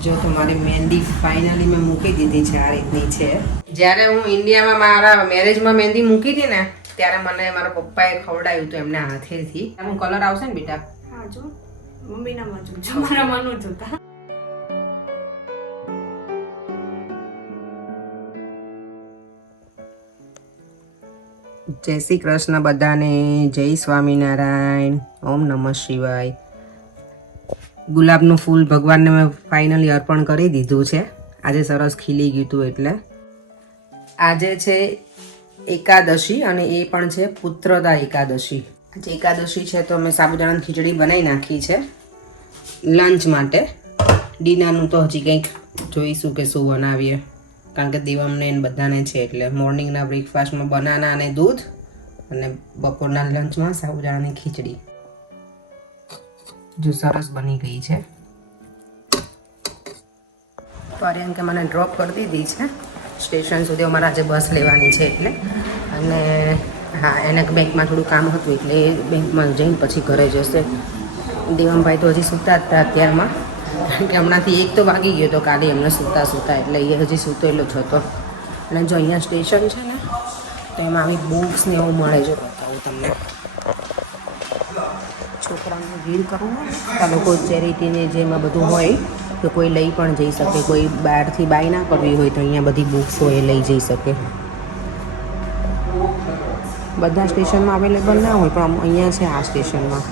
જો તમારી મહેંદી ફાઇનલી મેં મૂકી દીધી છે, આ રીતની છે. જ્યારે હું ઇન્ડિયામાં મારા મેરેજમાં મહેંદી મૂકી હતી ને ત્યારે મને મારા પપ્પાએ ખવડાવ્યું હતું એમના હાથેથી. એનું કલર આવશે ને બેટા? હા જો મમ્મીના માં જો મારા માનું જોતા. જય શ્રી કૃષ્ણ બધાને, જય સ્વામિનારાયણ, ઓમ નમઃ શિવાય. ગુલાબનું ફૂલ ભગવાનને મેં ફાઇનલી અર્પણ કરી દીધું છે. આજે સરસ ખીલી ગયું હતું એટલે. આજે છે એકાદશી અને એ પણ છે પુત્રદા એકાદશી. આજે એકાદશી છે તો અમે સાબુદાણાની ખીચડી બનાવી નાખી છે લંચ માટે. ડિનરનું તો હજી કંઈક જોઈશું કે શું બનાવીએ, કારણ કે દેવમને બધાને છે એટલે. મોર્નિંગના બ્રેકફાસ્ટમાં બનાના અને દૂધ અને બપોરના લંચમાં સાબુદાણાની ખીચડી. જો સરસ બની ગઈ છે. ફરિયાન કે મને ડ્રોપ કરી દીધી છે સ્ટેશન સુધી. અમારે આજે બસ લેવાની છે એટલે. અને હા, એને બેંકમાં થોડું કામ હતું એટલે એ બેંકમાં જઈને પછી ઘરે જશે. દેવમભાઈ તો હજી સૂતા જ હતા અત્યારમાં, કારણ કે હમણાંથી 1 તો વાગી ગયો હતો કાલે એમને સૂતા એટલે એ હજી સૂતેલો જ હતો. અને જો અહીંયા સ્ટેશન છે ને તો એમાં આવી બુક્સ ને એવું મળે. જો બતાવું તમને. છોકરાનું રીલ કરવું હોય આ લોકો ચેરિટીને જેમાં બધું હોય તો કોઈ લઈ પણ જઈ શકે. કોઈ બહારથી બાય ના કરવી હોય તો અહીંયા બધી બુક્સ હોય એ લઈ જઈ શકે. બધા સ્ટેશનમાં અવેલેબલ ના હોય પણ અહીંયા છે આ સ્ટેશનમાં.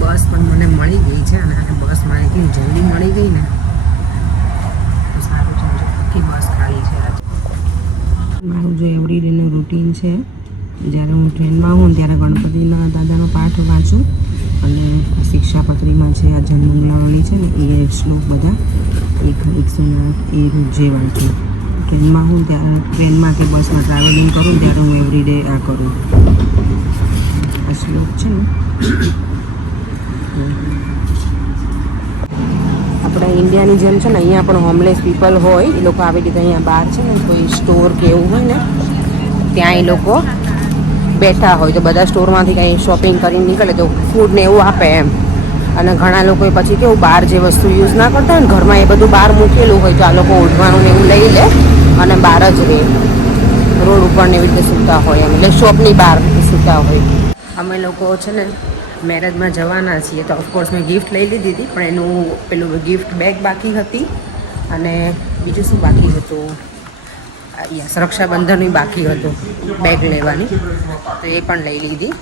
બસ પણ મને મળી ગઈ છે અને બસ મને એટલી જલ્દી મળી ગઈ ને તો સારું છે. આખી બસ ખાલી છે આજે. મારું જો એવરીડેનું રૂટીન છે, જ્યારે હું ટ્રેનમાં હોઉં ત્યારે ગણપતિના દાદાનો પાઠ વાંચું અને શિક્ષાપત્રીમાં છે આ જન્મંગલાવાળી છે ને એ શ્લોક બધા 108 એ રોજે વાંચું. ટ્રેનમાં હું ત્યારે ટ્રેનમાં કે બસમાં ટ્રાવેલિંગ કરું ત્યારે હું એવરીડે આ કરું. આ શ્લોક છે ને આપણે ઇન્ડિયાની જેમ છે ને અહીંયા પણ હોમલેસ પીપલ હોય એ લોકો આવી રીતે અહીંયા બહાર છે ને કોઈ સ્ટોર કે એવું હોય ને ત્યાં એ લોકો બેઠા હોય તો બધા સ્ટોરમાંથી કંઈ શોપિંગ કરીને નીકળે તો ફૂડ ને એવું આપે એમ. અને ઘણા લોકોએ પછી કેવું બહાર જે વસ્તુ યુઝ ના કરતા હોય ને ઘરમાં એ બધું બહાર મૂકેલું હોય તો આ લોકો ઓઢવાનું ને એવું લઈ લે અને બહાર જ રહે. રોડ ઉપર ને એવી રીતે સૂતા હોય એમ, એટલે શોપની બહાર સૂતા હોય. અમે લોકો છે ને મેરેજમાં જવાના છીએ તો ઓફકોર્સ મેં ગિફ્ટ લઈ લીધી હતી પણ એનું પેલું ગિફ્ટ બેગ બાકી હતી અને બીજું શું બાકી હતું, યસ રક્ષાબંધનની બાકી હતું બેગ લેવાની, તો એ પણ લઈ લીધી.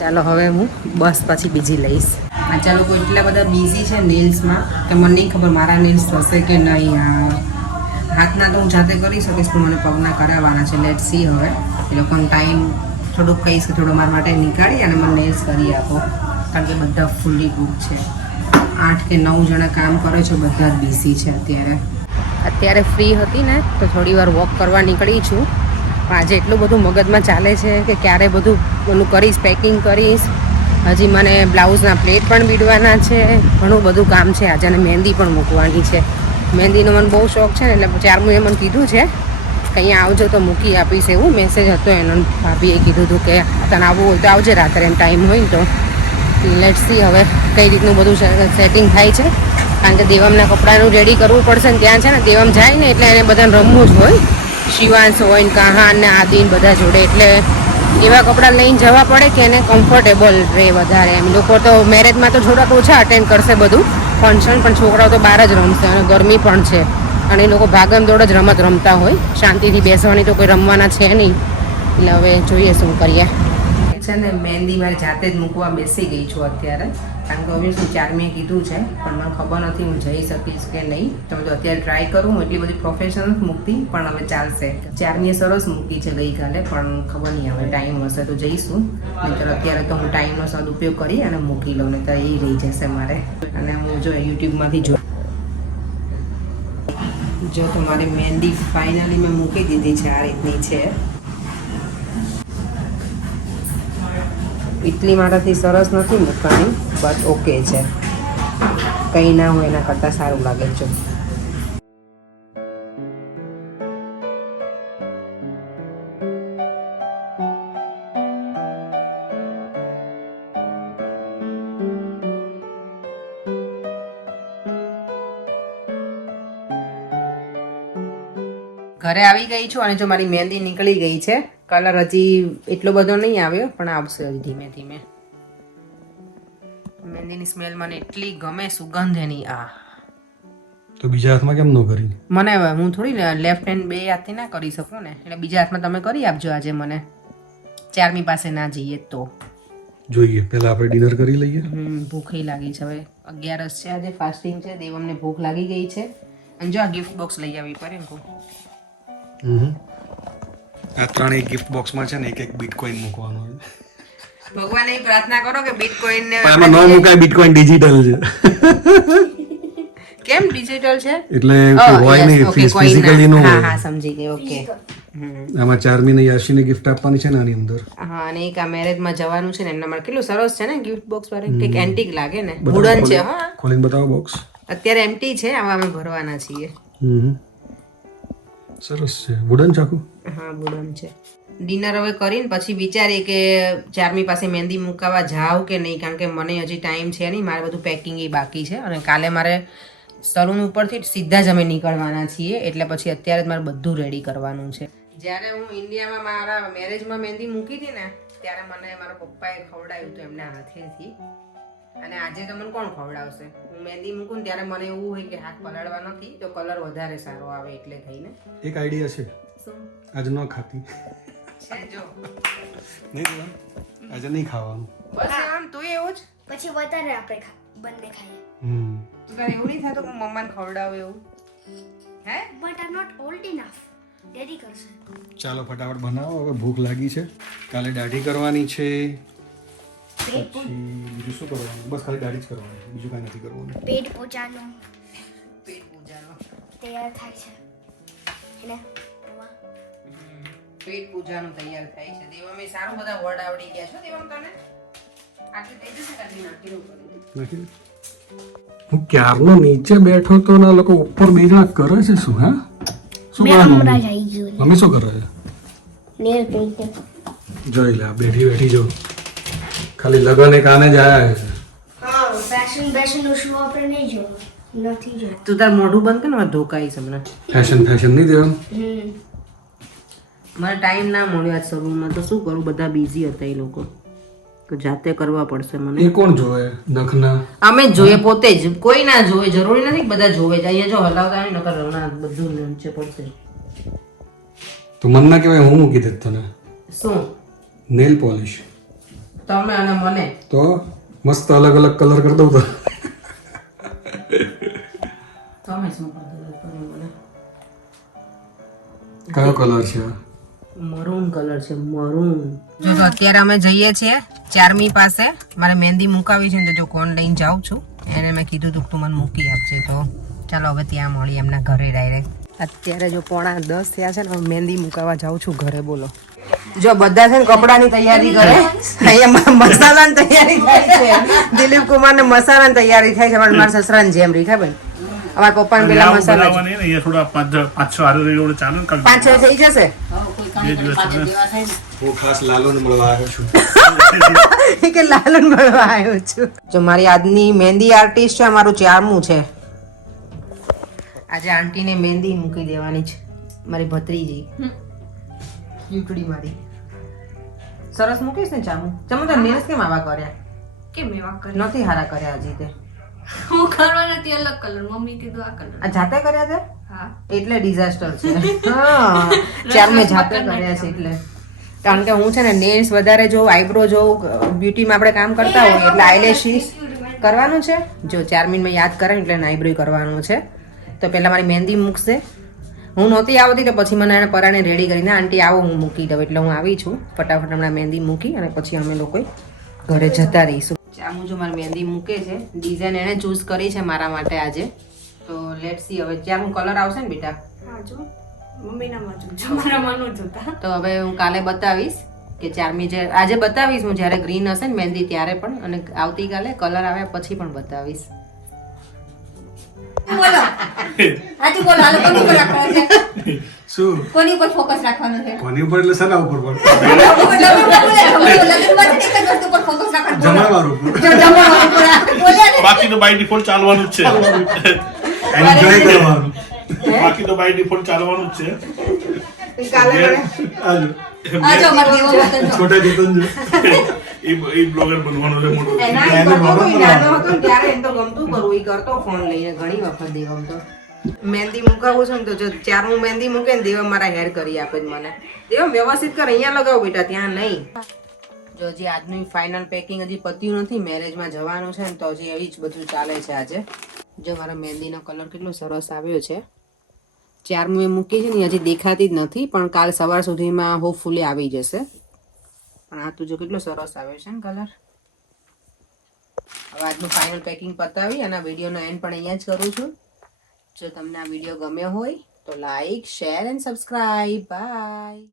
ચાલો હવે હું બસ પછી બીજી લઈશ. આ લોકો એટલા બધા બિઝી છે નેલ્સમાં કે મને નહીં ખબર મારા નેલ્સ થશે કે નહીં. હાથના તો હું જાતે કરી શકીશ પણ મને પગના કરાવવાના છે. લેટ સી હવે એ લોકોનો ટાઈમ થોડુંક કહીશ કે થોડું મારા માટે નીકાળી અને મને નેલ્સ કરી આપો, કારણ કે બધા ફૂલ્લી બુક છે. 8 કે 9 જણા કામ કરે છે, બધા જ બિઝી છે અત્યારે ફ્રી હતી ને તો થોડી વાર વોક કરવા નીકળી છું. પણ આજે એટલું બધું મગજમાં ચાલે છે કે ક્યારે બધું ઓલું કરીશ, પેકિંગ કરીશ. હજી મને બ્લાઉઝના પ્લેટ પણ બીડવાના છે, ઘણું બધું કામ છે આજે. અને મહેંદી પણ મૂકવાની છે. મહેંદીનો મને બહુ શોખ છે ને એટલે ચારમું એ મને કીધું છે કે અહીંયા આવજો તો મૂકી આપીશ એવું મેસેજ હતો એનો. ભાભીએ કીધું હતું કે તને આવવું હોય તો આવજે રાત્રે એમ ટાઈમ હોય તો. લેટ્સ સી હવે કઈ રીતનું બધું સેટિંગ થાય છે, કારણ કે દેવમના કપડાનું રેડી કરવું પડશે ને. ત્યાં છે ને દેવમ જાય ને એટલે એને બધાને રમવું જ હોય. શિવાંશ હોય ને કાહાન ને આદિન બધા જોડે, એટલે એવા કપડાં લઈને જવા પડે કે એને કમ્ફર્ટેબલ રહે વધારે એમ. લોકો તો મેરેજમાં તો થોડાક ઓછા અટેન્ડ કરશે બધું ફંક્શન, પણ છોકરાઓ તો બહાર જ રમશે અને ગરમી પણ છે અને એ લોકો ભાગમ દોડ જ રમત રમતા હોય. શાંતિથી બેસવાની તો કોઈ રમવાના છે નહીં. એટલે હવે જોઈએ શું કરીએ. છે ને મહેંદી મારી જાતે જ મૂકવા બેસી ગઈ છું અત્યારે, કારણ કે ઓબ્વિયસલી ચારમીએ કીધું છે પણ મને ખબર નથી હું જઈ શકીશ કે નહીં. તમે તો અત્યારે ટ્રાય કરું, હું એટલી બધી પ્રોફેશનલ નથી મૂકતી પણ હવે ચાલશે. ચારમીએ સરસ મૂકી છે ગઈકાલે, પણ ખબર નહીં હવે ટાઈમ હશે તો જઈશું. નહીંતર અત્યારે તો હું ટાઈમનો સદુપયોગ કરી અને મૂકી લઉં ને તો એ રહી જશે મારે. અને હું જો યુટ્યુબમાંથી જો તમારી મહેંદી ફાઇનલી મેં મૂકી દીધી છે, આ રીતની છે. એટલી મારાથી સરસ નથી મૂકવાની બટ ઓકે છે. કંઈ ના હોય એના કરતાં સારું લાગે છે. ઘરે આવી ગઈ છું અને જો મારી મહેંદી નીકળી ગઈ છે. કલર હજી એટલો બધો નહીં આવ્યો પણ આવશે હજી ધીમે ધીમે. મહેંદીની સ્મેલ મને એટલી ગમે, સુગંધ એની. તો બીજા હાથમાં કેમ ન કરી? મને હું થોડી લેફ્ટ હેન્ડ બે હાથથી ના કરી શકું ને, એટલે બીજા હાથમાં તમે કરી આપજો આજે મને. ચારમી પાસે ના જઈએ તો જોઈએ. પહેલા આપણે ડિનર કરી લઈએ. ભૂખે લાગી છે. હવે 11 છે, આજે ફાસ્ટિંગ છે. દેવમને ભૂખ લાગી ગઈ છે. અને જો આ ગિફ્ટ બોક્સ લઈ આવી પડે ને. આ ત્રણેય ગિફ્ટ બોક્સમાં છે ને એક બિટકોઈન મૂકવાનો છે. ભગવાનને પ્રાર્થના કરો કે બિટકોઈન ને આમાં ન મુકાય. બિટકોઈન ડિજિટલ છે. કેમ ડિજિટલ છે? એટલે હોય નહીં, ફિઝિકલી નો હોય. હા સમજી ગઈ. ઓકે. આમાં ચારમીને યાશીને ગિફ્ટ આપવાની છે ને આની અંદર. હા, અને એક આ મેરેજમાં જવાનું છે ને એમના માટે કેટલું સરસ છે ને ગિફ્ટ બોક્સ વાળું. કંઈક એન્ટિક લાગે ને. વુડન છે. હા, ખોલીને બતાવો બોક્સ. અત્યારે એમ્પ્ટી છે. આમાં અમે ભરવાના છીએ. સરસ છે. વુડન ચાકુ. હા, વુડન છે. ડિનર હવે કરીને પછી વિચારીએ કે ચારમી પાસે મહેંદી મુકાવા જાવ કે નહીં, કારણ કે મને હજી ટાઈમ છે નહીં. મારે બધું પેકિંગ એ બાકી છે અને કાલે મારે સલૂન ઉપરથી સીધા જ અમે નીકળવાના છીએ, એટલે પછી અત્યારે જ મારે બધું રેડી કરવાનું છે. જ્યારે હું ઇન્ડિયામાં મારા મેરેજમાં મહેંદી મૂકી હતી ને ત્યારે મને મારા પપ્પાએ ખવડાવ્યું હતું એમના હાથેથી. અને આજે તો મને કોણ ખવડાવશે? હું મહેંદી મૂકું ને ત્યારે મને એવું હોય કે હાથ પલાળવા નથી તો કલર વધારે સારો આવે એટલે થઈને. એક આઈડિયા છે. શું આજ ન ખાતી છે? જો નહીં, આજે નહીં ખાવાનું. બસ આમ તું એવું જ પછી વધારે આપણે બંને ખાઈએ. તું તારે એવું નહીં થતું કે મમ્માને ખવડાવું એવું? હે? But are not old enough. Daddy કરશે. ચાલો ફટાફટ બનાવો. હવે ભૂખ લાગી છે. કાલે દાઢી કરવાની છે. પછી બીજું શું કરવાનું? બસ ખાલી દાઢી જ કરવાની છે, બીજું કાંઈ નથી કરવાનું. પેટ પૂજાનું પેટ પૂજાનો તૈયાર થાય છે. એને પેટ પૂજાનું તૈયાર થાય છે. દેવમે સારું બધા વર્ડ આવડી ગયા છે. દેવમ તને આટલી થઈ જશે કાઢી નાખી નાખી. હું ક્યારનો નીચે બેઠો તો ના લોકો ઉપર બે જણા કરે છે શું? હા, શું કરવાનું? આવી ગયું. મમ્મી શું કરે છે? નેલ પેઇન્ટ જોઈ લે, બેઠી બેઠી જો ખાલી લગન એક આને જ આયા છે. હા, ફેશન નું શો આપણે નહીં જોવાનું. નથી જોવાનું. તું તાર મોઢું બંધ કર ને મારે ધોકાઈશ હમણાં. ફેશન નહીં દેવાનું. મારે ટાઈમ ના મળ્યો આજ સલૂનમાં તો શું કરું, બધા બિઝી હતા એ લોકો તો જાતે કરવા પડશે મને. એ કોણ જોવે નખના? અમે જ જોઈએ પોતે જ, કોઈ ના જોવે. જરૂરી નથી કે બધા જોવે જ. અહીંયા જો હલાવતા નહીં નકર રવણા બધું નીચે પડશે. તો મન ના કહેવાય, હું મૂકી દે તને શું નેલ પોલિશ. તમે અને મને તો મસ્ત અલગ અલગ કલર કરી દઉં તો. તમે શું કરો તમે મને? કયો કલર છે? મરૂન કલર છે, મરૂન. જો તો અત્યારે અમે જઈએ છીએ ચારમી પાસે. મારે મહેંદી મુકાવી છે ને તો જો કોણ લઈને જાઉં છું એને મેં કીધું તું મને મૂકી આપજે. તો ચાલો હવે ત્યાં મળી એમના ઘરે ડાયરેક્ટ. અત્યારે જો 9:45 થયા છે ને હું મહેંદી મુકાવા જાઉં છું ઘરે. બોલો જો બધા છે ને કપડાની તૈયારી કરે, અહીંયા મસાલાની તૈયારી થાય છે. દિલીપ કુમાર ને મસાલાની તૈયારી થાય છે. મારા સસરાની જેમ રીખા ભાઈ. અમારા પપ્પાને પેલા મસાલા 5-6 થઈ જશે. હું ખાસ લાલોને મળવા આવ્યો છું. કે લાલન મળવા આવ્યો છું. જો મારી આજની મહેંદી આર્ટિસ્ટ છે, અમારું ચારમું છે. આજે આંટીને મહેંદી મૂકી દેવાની છે. મારી ભત્રીજી યુટડી મારી સરસ મૂકીશ ને ચામું. ચામું તો નેલ્સ કેમ આવા કર્યા? કેમ એવા કરે? નથી હારા કર્યા હજી તે. હું કરવા નથી અલગ કલર. મમ્મી કીધું આ કલર. આ જાતે કર્યા તે? હા. એટલે ડિઝાસ્ટર છે. હા, ચારમે જાતે કર્યા છે એટલે. કારણ કે હું છે ને નેલ્સ વધારે જોઉં, આઈબ્રો જોઉં, બ્યુટીમાં આપણે કામ કરતા હોય એટલે આઈલેશીસ કરવાનું છે. જો ચારમીન મેં યાદ કરે એટલે આઈબ્રો કરવાનું છે. તો પહેલાં મારી મહેંદી મૂકશે. હું નહોતી આવતી તો પછી મને એને પરાણે રેડી કરીને આંટી આવો હું મૂકી દઉં. એટલે હું આવી છું ફટાફટ હમણાં મહેંદી મૂકી અને પછી અમે લોકો ઘરે જતા રહીશું. ચામું જો મારી મહેંદી મૂકે છે. ડિઝાઇન એણે ચૂઝ કરી છે મારા માટે આજે. તો લેટ્સ સી હવે ચારમું કલર આવશે ને બેટા? હા, જો મમ્મીના માં જોતા, મારા માં નો જોતા. તો હવે હું કાલે બતાવીશ કે ચારમી જે આજે બતાવીશ હું જ્યારે ગ્રીન હશે ને મહેંદી ત્યારે પણ, અને આવતીકાલે કલર આવ્યા પછી પણ બતાવીશ. બોલો હાજી બોલો. હાલો કોની ઉપર રાખવાનું છે? શું કોની ઉપર ફોકસ રાખવાનું છે? કોની ઉપર? એટલે સના ઉપર પણ જમણવાર ઉપર. બાકી તો બાય ડિફોલ્ટ ચાલવાનું જ છે. એન્જોય કરવાનું. બાકી તો બાય ડિફોલ્ટ ચાલવાનું જ છે કાલે આજો મારો દીવો બતાજો. છોટા ચેતન જો એ બ્લોગર બનવાનો છે મોટો એના એ કરતો તો, ઈ નાનો હતો ને ત્યારે એને તો ગમતું કરવું, ઈ કરતો ફોન લઈને ઘણી વખત દેવમ તો મહેંદી મુકાવું છું ને તો જો ચાર હું મહેંદી મૂકે ને દેવા મારા હેર કરી આપે જ મને. દેવા વ્યવસ્થિત કર, અહીંયા લગાવ બેટા, ત્યાં નહીં. જો હજી આજનું ફાઇનલ પેકિંગ હજી પત્યું નથી, મેરેજમાં જવાનું છે ને તો હજી એવી જ બધું ચાલે છે આજે. જો મારા મહેંદીનો કલર કેટલો સરસ આવ્યો છે. ચાર મેં મૂકી છે ને હજી દેખાતી જ નથી, પણ કાલ સવાર સુધીમાં હોપફુલી આવી જશે. પણ આ તો જો કેટલો સરસ આવ્યો છે ને કલર. હવે આજનું ફાઇનલ પેકિંગ પતાવી અને વિડીયોનો એન્ડ પણ અહીંયા જ કરું છું. જો તમને આ વિડીયો ગમ્યો હોય તો like, share and subscribe. By.